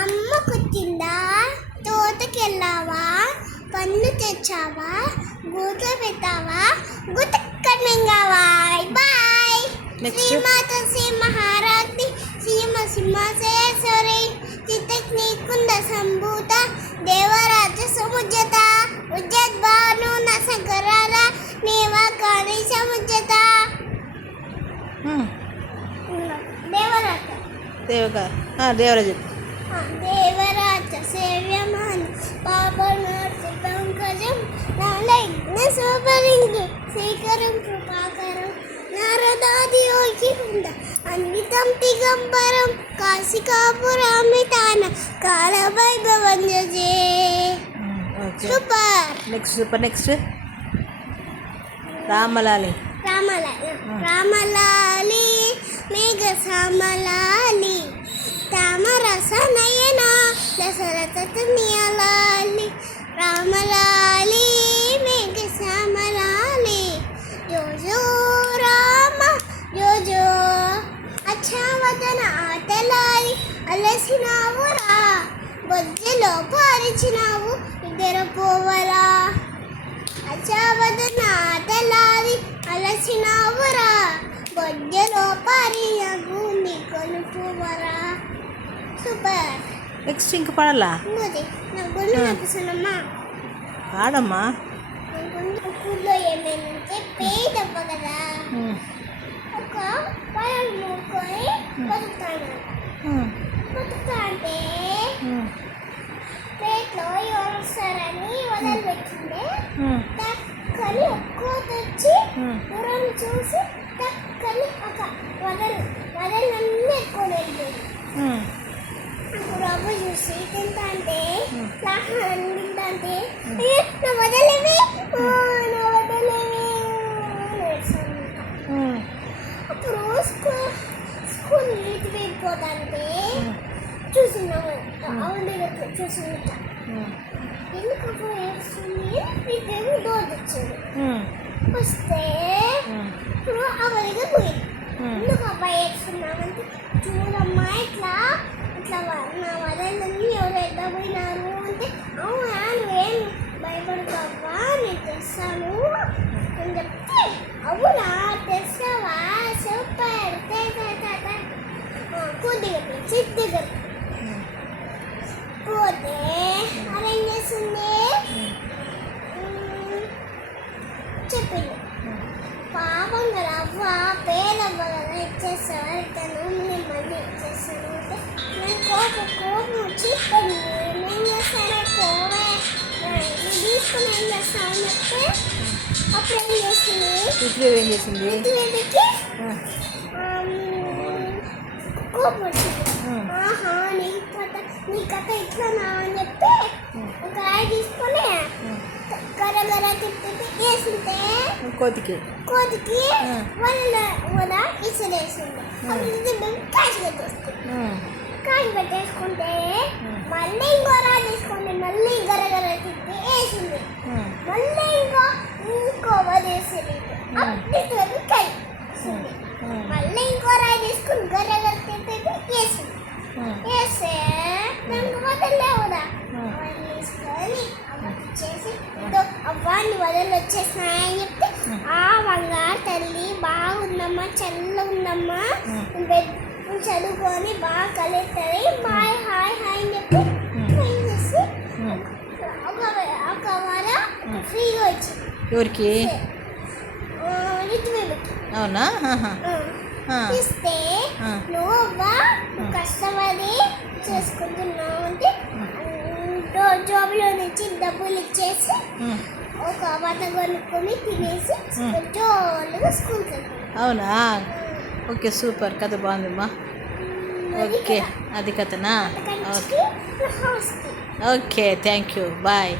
అమ్మ కుట్టిందా, తోటకెళ్ళావా, పన్ను తెచ్చావా, గూత పెట్టావా, గుతక్క మింగావా. బాయ్. శ్రీమాత శ్రీ మహారాజ్ని శ్రీమ సింహాసేశ్వరి చిత్తగ్ని కుంద సంభూత దేవరాజ సముజ్జత ఉజ్జద్భాను నసగరాల నీవా కాని సముజ్జత. దేవరాజ దేవరాజ సేవ్యమాన్ పాపనార్తి పంకజం నాలయజ్ఞ శోభలింగి శ్రీకరం కృపాకరం నారదాది యోగి వృంద అన్వితం దిగంబరం కాశికాపురామితాన కాల వైభవం జే. సూపర్. నెక్స్ట్ రామలాలి మేఘ సామలాలి తామరస నయన దశరథ తనయాలాలి రామలాలి మేఘ సామలాలి జోజో రామ జోజో అచ్చావదన ఆటలాలి అలసినావురా బొజ్జలో పారిచినావు ఇద్దరు పోవరా. అచ్చావదన ఆటలాలి అలసినావురా బొజ్జలో పారినగు నీ కొనుకోవరా. సూపర్. నెక్స్ట్ ఇంక పాడాలా? నా గుండె నొప్పిసనమ్మా. పాడమ్మా. ఊళ్ళో ఏమైనా పేదవ్వ కదా, ఒక పొలం మూకొని బతుకుతాను. బతుకుతా అంటే పేట్లో ఎవరు వస్తారని వదిలిపెట్టిండే. టక్కని ఒక్కో తెచ్చి దూరం చూసి టక్కని ఒక వదలన్నీ ఎక్కువ వెళ్ళిపోయింది. అప్పుడు అవ్వ చూసి తింటా అంటే తింటే నా వదలేవి అప్పుడు స్కూల్ నీటి వెళ్ళిపోతాంటే చూసినాము. అవును దగ్గర చూసినట్ట ఎందుకు అవ్వ వేస్తుంది నీకేమో డోర్ తెచ్చాడు. వస్తే ఇప్పుడు అవ్వ దగ్గర పోయింది. ఎందుకు అబ్బాయి వేస్తున్నామంటే చూడమ్మా ఇట్లా ఇట్లా నా వదలన్నీ ఎవరు ఎట్లా పోయినారు అంటే అవునా నువ్వేం భయపడతావా నేను తెస్తాను అని చెప్తే అవునా తెస్తావా సూపర్ కొద్దిగా చెట్టు దగ్గర పోతే అరేం చేస్తుంది చెప్పింది పాపం కదా అవ్వ పేదవ్వ కదా ఇచ్చేస్తావా ఇతను నేను మళ్ళీ ఇచ్చేస్తాను అంటే నేను కోపం వచ్చి ఏం చేస్తానే పోవే నువ్వు తీసుకుని ఏం చేస్తావు అని చెప్తే అప్పుడు ఏం చేసింది కోపం వచ్చింది. ఆహా నీ కథ ఇట్లానా అని చెప్పి ఒక రాయి తీసుకొని గరగర తిప్పి వేసింటే కోతికి వల్ల ఇసిరేసింది. కాశ పెట్టేసుకుంటే మళ్ళీ ఇంకో రాయి తీసుకుంటే మళ్ళీ గరగర తిప్పి వేసింది. మళ్ళీ ఇంకో వదిలేసింది. అప్పుడు కాయ మళ్ళీ ఇంకో రాయి తీసుకుని గరగర తిప్పి వేసింది. వేస్తే దానికి వదలేవుదా అవన్నీ తీసుకొని చేసి అవ్వాన్ని వదలు వచ్చేసినాయని చెప్తే ఆ బంగారు తల్లి బాగుందమ్మా చల్లగా ఉందమ్మా చదువుకొని బాగా కలుగుతుంది బాయ్ హాయ్ హాయ్ అని చెప్పి ఏం చేసి ఒక వార ఫ్రీగా వచ్చింది. ఎవరికి? రితువేలుకి. అవునా? ఇస్తే నువ్వు కష్టపడి చేసుకుంటున్నావు అంటే జాబ్లో నుంచి డబ్బులు ఇచ్చేసి ఒక బట్ట కొనుక్కొని తినేసి జోలుగా స్కూల్కి వెళ్తాను. అవునా? Okay super. కథ బాగుందమ్మా. ఓకే అది కథనా? Okay thank you bye.